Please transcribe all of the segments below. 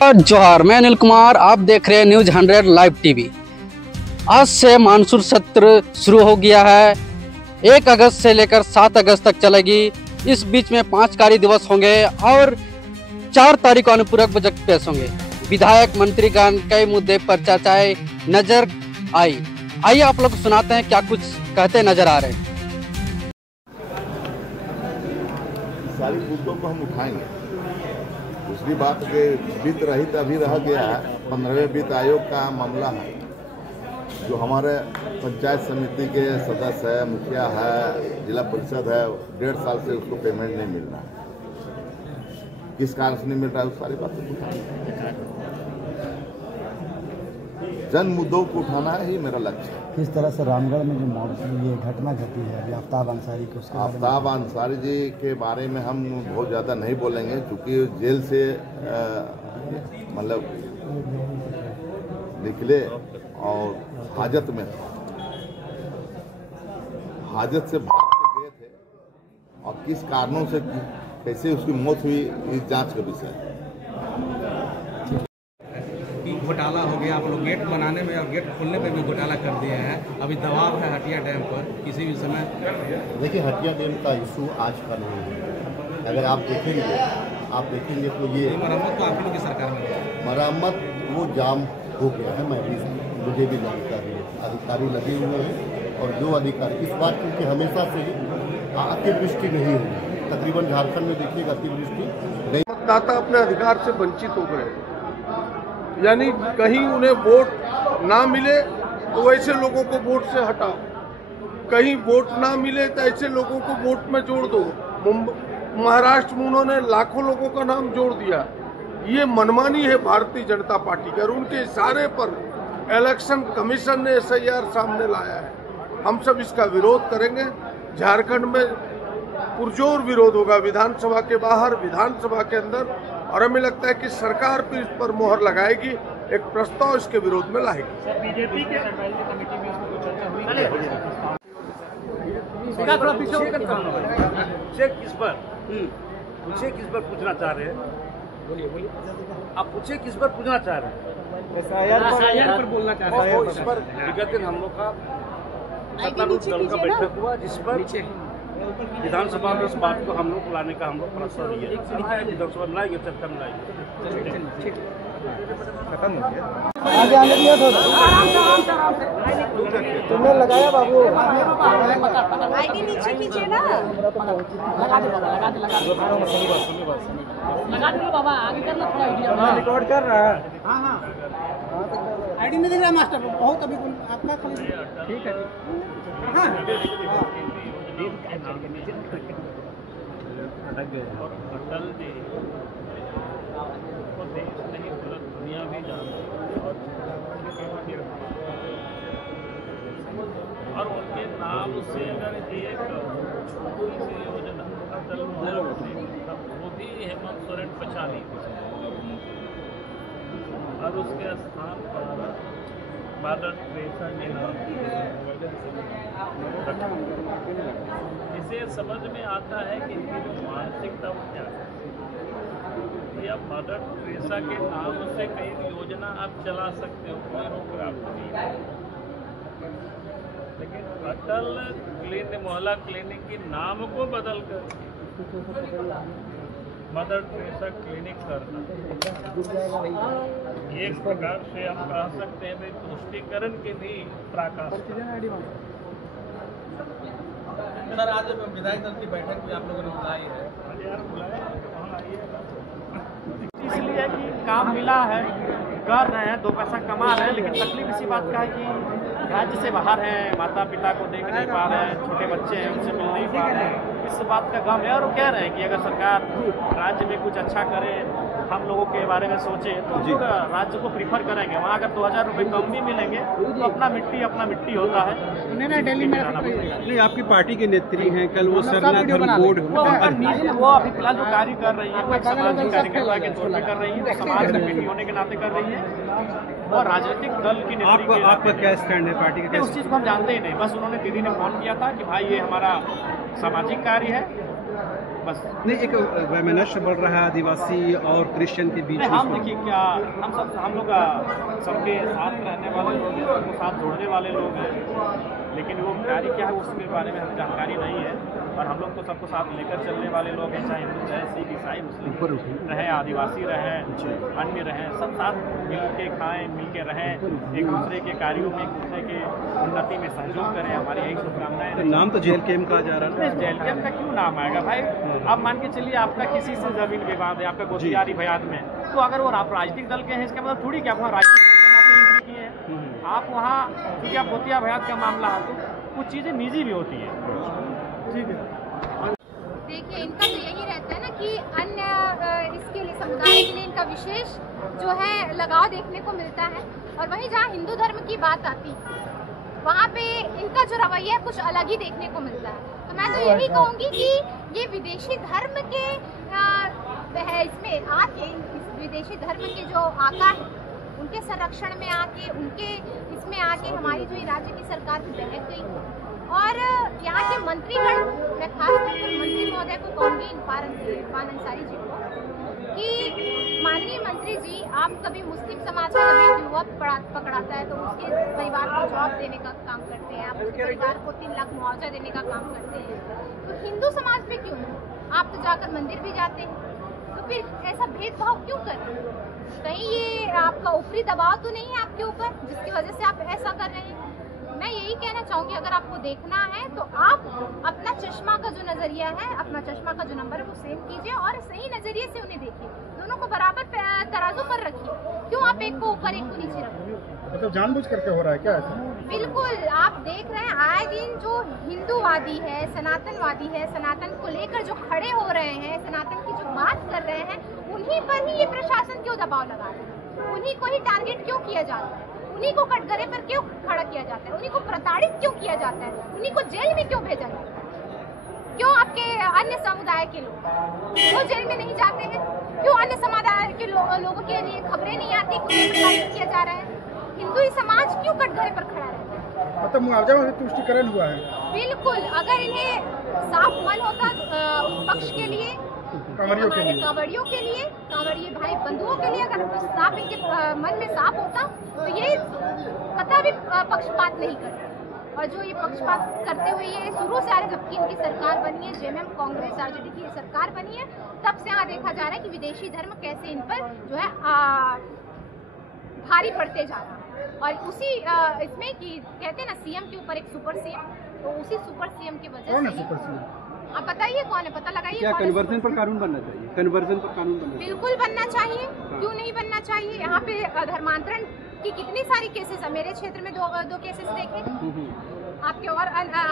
जोहार, मैं अनिल कुमार। आप देख रहे हैं न्यूज़ 100 लाइव टीवी। आज से मानसून सत्र शुरू हो गया है। 1 अगस्त से लेकर 7 अगस्त तक चलेगी। इस बीच में 5 कार्य दिवस होंगे और 4 तारीख को अनुपूरक बजट पेश होंगे। विधायक मंत्रीगण कई मुद्दे पर चर्चाएं नजर आई। आइए आप लोग सुनाते हैं क्या कुछ कहते नजर आ रहे हैं। सारी मुद्दों को हम उठाएंगे। दूसरी बात के वित्त रहित अभी रह गया है। 15वें वित्त आयोग का मामला है, जो हमारे पंचायत समिति के सदस्य है, मुखिया है, जिला परिषद है, 1.5 साल से उसको पेमेंट नहीं मिल रहा है। किस कारण से नहीं मिल रहा है, उस सारी बातें उठाएंगे। जन मुद्दों को उठाना ही मेरा लक्ष्य है। किस तरह से रामगढ़ में जो ये घटना घटी है अभी आफ्ताब अंसारी के, उसके आफ्ताब अंसारी जी के बारे में हम बहुत ज़्यादा नहीं बोलेंगे, क्योंकि जेल से मतलब निकले और हाजत में हाजत से भाग के गए थे, और किस कारणों से कैसे उसकी मौत हुई, इस जांच का विषय है। घोटाला हो गया, आप लोग गेट बनाने में और गेट खोलने पे भी घोटाला कर दिए हैं। अभी दबाव है हटिया डैम पर, किसी भी समय। देखिए, हटिया डैम का इशू आज का नहीं है। अगर आप देखेंगे तो ये मरम्मत तो आप लोग की सरकार में मरम्मत वो जाम हो गया है। मुझे भी जानकारी है, अधिकारी लगे हुए हैं, और जो अधिकारी इस बात क्योंकि हमेशा से ही अतिवृष्टि नहीं हुई, तकरीबन झारखंड में देखिएगा अतिवृष्टि नहीं। मतदाता अपने अधिकार से वंचित हो गए, यानी कहीं उन्हें वोट ना मिले तो वैसे लोगों को वोट से हटाओ, कहीं वोट ना मिले तो ऐसे लोगों को वोट में जोड़ दो। महाराष्ट्र में उन्होंने लाखों लोगों का नाम जोड़ दिया। ये मनमानी है भारतीय जनता पार्टी का, और उनके इशारे पर इलेक्शन कमीशन ने SIR सामने लाया है। हम सब इसका विरोध करेंगे। झारखंड में पुरजोर विरोध होगा, विधानसभा के बाहर, विधानसभा के अंदर, और हमें लगता है कि सरकार भी इस पर मोहर लगाएगी, एक प्रस्ताव इसके विरोध में लाएगी। बीजेपी के कमेटी में इसको चर्चा हुई है। किस पर पूछना चाह रहे हैं? बोलिए। आप पूछे किस पर पूछना चाह रहे हैं? SIR पर बोलना चाह रहे हैं। इस पर विगत दिन हम लोग का सत्तारूढ़ दल का बैठक हुआ, जिस पर विधानसभा में इस बात को हम लोग को लाने का हम लोग प्रस्ताव दिया। विधानसभा में लाएंगे, चर्चा में लाएंगे। खत्म हो गया। आगे आने दिया तुमने लगाया बाबू। आईडी नीचे कीजिए ना। लगा दो बाबा, आगे करना थोड़ा वीडियो रिकॉर्ड कर रहा है। हाँ आईडी नहीं दिख रहा मास्टर, बहुत अभी आपका खाली ठीक है। हाँ और अटल जी को देश नहीं पूरा दुनिया भी जानती, और उनके नाम से अगर एक योजना अटल वो भी हेमंत सोरेन 45, और उसके स्थान पर मदर टेरेसा के नाम इसे समझ में आता है कि इनकी जो मानसिकता वो क्या है। या मदर टेरेसा के नाम से कई योजना आप चला सकते हो, कोई रोक आपको नहीं है, लेकिन अटल क्लिनिक, मोहल्ला क्लिनिक के नाम को बदल कर मदर टेरेसा क्लिनिक करना, एक प्रकार से हम कह सकते हैं भाई तुष्टिकरण की भी पराकाष्ठा। सर, आज विधायक दल की बैठक में आप लोगों ने बुलाई है, इसलिए कि काम मिला है, कर रहे हैं, 2 पैसा कमा रहे हैं, लेकिन तकलीफ इसी बात का है कि राज्य से बाहर हैं, माता पिता को देख नहीं पा रहे हैं, छोटे बच्चे हैं उनसे मिल नहीं पा रहे हैं, इस बात का गम है। और वो कह रहे हैं कि अगर सरकार राज्य में कुछ अच्छा करे, हम लोगों के बारे में सोचे, तो हम लोग राज्य को प्रीफर करेंगे। वहाँ अगर 2000 रुपये कम भी मिलेंगे तो अपना मिट्टी होता है। दिल्ली में नहीं, आपकी पार्टी के नेत्री हैं, कल वो सरना धर्म कोड वो अभी फिलहाल जो कार्य कर रही है, वो सामाजिक कार्यकर्ता के तौर पर कर रही है, तो समाज में बेटी होने के नाते कर रही है। और राजनीतिक दल की नेत्री आपका क्या स्टैंड है पार्टी का? उस चीज़ को हम जानते ही नहीं, बस उन्होंने दीदी ने फोन किया था कि भाई ये हमारा सामाजिक कार्य है, बस नहीं, एक वैमनस्य बढ़ रहा है आदिवासी और क्रिश्चियन के बीच। हम देखिए क्या हम लोग सबके साथ रहने वाले लोग हैं, सबको साथ जोड़ने वाले लोग हैं, लेकिन वो कार्य क्या है उसके बारे में हमें जानकारी नहीं है। और हम लोग तो सबको साथ लेकर चलने वाले लोग हैं, चाहे हिंदू रहे, सिख, ईसाई, मुस्लिम रहें, आदिवासी रहें, अन्य रहें, सब साथ मिल के खाएँ, मिल के रहें, एक दूसरे के कार्यों में एक दूसरे के उन्नति में सहयोग करें। हमारी यही शुभकामनाएं। तो नाम तो JLKM का जा रहा है। JLKM का क्यों नाम आएगा भाई? आप मान के चलिए आपका किसी से जमीन विवाद है, आपका गोतियारी भयाद में, तो अगर वो आप राजनीतिक दल के हैं इसका मतलब थोड़ी कि आप वहाँ राजनीतिक दल के नाते एंट्री किए हैं। आप वहाँ क्योंकि आप गोतिया भयाद का मामला है तो कुछ चीज़ें निजी भी होती हैं। ठीक है, देखिए इनका तो यही रहता है ना कि अन्य इसके लिए समुदाय के लिए इनका विशेष जो है लगाव देखने को मिलता है। और वहीं जहाँ हिंदू धर्म की बात आती है वहाँ पे इनका जो रवैया है कुछ अलग ही देखने को मिलता है। तो मैं तो यही कहूँगी कि ये विदेशी धर्म के इसमें आके, इस विदेशी धर्म के जो आका है उनके संरक्षण में आके, उनके इसमें आके हमारी जो राज्य की सरकार भी बहक गई। और यहाँ के मंत्रीगण, मैं खासतौर पर मंत्री महोदय को कहूँगी, इरफान अंसारी जी को, कि माननीय मंत्री जी, आप कभी मुस्लिम समाज का कभी युवक पकड़ाता है तो उसके परिवार को जॉब देने का काम करते हैं, आप उसके परिवार को 3 लाख मुआवजा देने का काम करते हैं, तो हिंदू समाज में क्यों नहीं? आप तो जाकर मंदिर भी जाते हैं, तो फिर ऐसा भेदभाव क्यों कर रहे हैं? कहीं ये आपका ऊपरी दबाव तो नहीं है आपके ऊपर जिसकी वजह से आप ऐसा कर रहे हैं? मैं यही कहना चाहूँगी, अगर आपको देखना है तो आप अपना चश्मा का जो नज़रिया है, अपना चश्मा का जो नंबर है वो सेम कीजिए और सही नज़रिए से उन्हें देखिए, दोनों को बराबर तराजू पर रखिए। क्यों आप एक को ऊपर एक को नीचे रखिए? मतलब जानबूझ करके हो रहा है क्या ऐसा? बिल्कुल, आप देख रहे हैं आए दिन जो हिंदूवादी है, सनातनवादी है, सनातन को लेकर जो खड़े हो रहे हैं, सनातन की जो बात कर रहे हैं, उन्हीं पर ही ये प्रशासन क्यों दबाव लगा रहा है? उन्हीं को ही टारगेट क्यों किया जाता है? उन्हीं को कटघरे पर क्यों खड़ा किया जाता है? उन्हीं को प्रताड़ित क्यों किया जाता है? उन्हीं को जेल में क्यों भेजा जाता है? क्यों आपके अन्य समुदाय के लोग वो जेल में नहीं जाते हैं? क्यों अन्य समुदाय के लोगों के लिए खबरें नहीं आती, उन्हें प्रताड़ित किया जा रहा है? हिंदू समाज क्यों कटघरे पर खड़ा रहता है? मतलब मुआवजा में तुष्टिकरण हुआ है। बिल्कुल, अगर इन्हें साफ मन होता उस पक्ष के लिए, हमारे कांवड़ियों के लिए, कांवड़िए भाई बंधुओं के लिए, अगर साफ इनके मन में साफ होता तो ये कतई भी पक्षपात नहीं करते। और जो ये पक्षपात करते हुए ये शुरू से आ रहे, जबकि इनकी सरकार बनी है, JMM कांग्रेस RJD की सरकार बनी है, तब से यहाँ देखा जा रहा है कि विदेशी धर्म कैसे इन पर जो है भारी पड़ते जा रहा है। और उसी इसमें कि कहते हैं ना CM के ऊपर एक सुपर CM, तो उसी सुपर CM की वजह से आप बताइए कौन है, पता लगाइए। क्या कन्वर्जन पर कानून बनना चाहिए? कन्वर्जन पर कानून बनना बिल्कुल बनना चाहिए, क्यों नहीं बनना चाहिए? यहाँ पे धर्मांतरण की कितनी सारी केसेस है, मेरे क्षेत्र में दो केसेस देखे, आपके और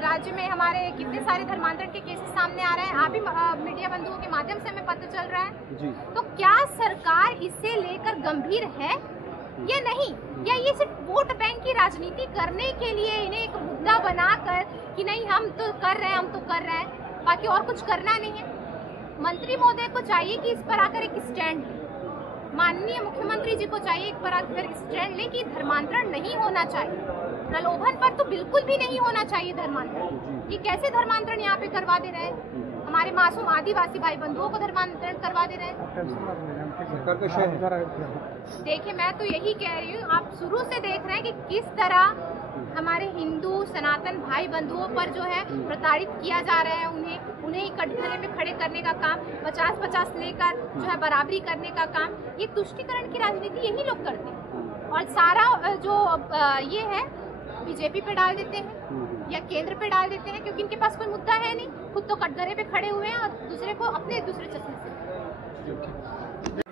राज्य में हमारे कितने सारे धर्मांतरण के केसेस सामने आ रहे हैं, आप भी मीडिया बंधुओं के माध्यम से हमें पता चल रहा है। तो क्या सरकार इससे लेकर गंभीर है या नहीं? या ये सिर्फ वोट बैंक की राजनीति करने के लिए इन्हें एक मुद्दा बनाकर कि नहीं हम तो कर रहे हैं, हम तो कर रहे हैं, बाकी और कुछ करना नहीं है? मंत्री महोदय को चाहिए कि इस पर आकर एक स्टैंड ले, माननीय मुख्यमंत्री जी को चाहिए एक पर आकर स्टैंड ले कि धर्मांतरण नहीं होना चाहिए, प्रलोभन पर तो बिल्कुल भी नहीं होना चाहिए धर्मांतरण। ये कैसे धर्मांतरण यहाँ पे करवा दे रहे हैं? हमारे मासूम आदिवासी भाई बंधुओं को धर्मांतरण करवा दे रहे हैं। देखिए मैं तो यही कह रही हूँ, आप शुरू से देख रहे हैं कि किस तरह हमारे हिंदू सनातन भाई बंधुओं पर जो है प्रताड़ित किया जा रहा है, उन्हें ही कटघरे में खड़े करने का काम, 50-50 लेकर जो है बराबरी करने का काम, ये तुष्टिकरण की राजनीति यही लोग करते हैं। और सारा जो ये है बीजेपी पे डाल देते हैं या केंद्र पे डाल देते हैं, क्योंकि इनके पास कोई मुद्दा है नहीं, खुद तो कटघरे पे खड़े हुए हैं और दूसरे को अपने दूसरे चश्मे से।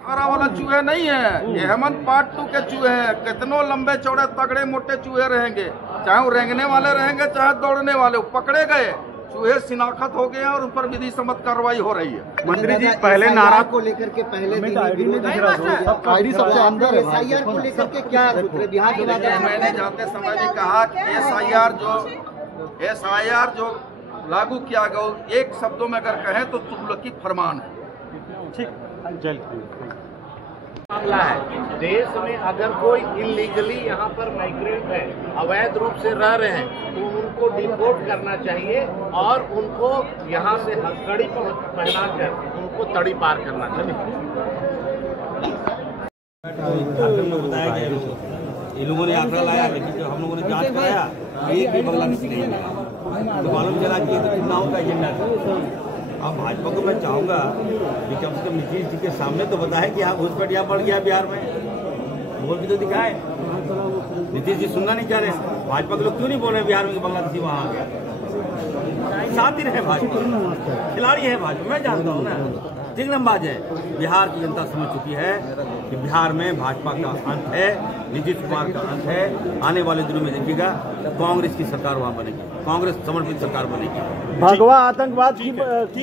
हरा वाला चूहे नहीं है, ये हेमंत पार्ट 2 के चूहे हैं। कितनों लंबे चौड़े तगड़े मोटे चूहे रहेंगे, चाहे वो रेंगने वाले रहेंगे चाहे दौड़ने वाले, पकड़े गए चूहे शिनाख्त हो गए हैं और उन पर विधि सम्मत कार्रवाई हो रही है। मंत्री जी पहले नारा को लेकर के पहले सबसे अंदर SIR को लेकर के क्या बिहार के मैंने जाते समय भी कहा कि SIR जो लागू किया गया, एक शब्दों में अगर कहें तो तुगलकी फरमान है। ठीक। मामला है। देश में अगर कोई इलीगली यहाँ पर माइग्रेंट है, अवैध रूप से रह रहे हैं, तो उनको डिपोर्ट करना चाहिए और उनको यहाँ से हथकड़ी पहनाकर उनको तड़ी पार करना चाहिए। बताया कि इन लोगों ने आंकड़ा लाया, लेकिन जब हम लोगों ने जांच कराया एक भी बांग्लादेशी नहीं मिला, तो मालूम चला कि ये तो चुनाव का एजेंडा था। अब भाजपा को मैं चाहूँगा कि कम से कम नीतीश जी के सामने तो बताए कि हाँ घुसपैठ यहाँ बढ़ गया बिहार में, बोल के तो दिखाए। नीतीश जी सुनना नहीं चाह रहे, भाजपा के लोग क्यों नहीं बोल रहे बिहार में बांग्लादेशी वहाँ आ गया। साथ ही रहे भाजपा, खिलाड़ी है भाजपा, मैं जानता हूँ ना, तिगड़मबाज है। बिहार की जनता समझ चुकी है कि बिहार में भाजपा का अंत है, नीतीश कुमार का अंत है। आने वाले दिनों में देखिएगा कांग्रेस की सरकार वहाँ बनेगी, कांग्रेस समर्थित सरकार बनेगी। भगवा आतंकवाद की बात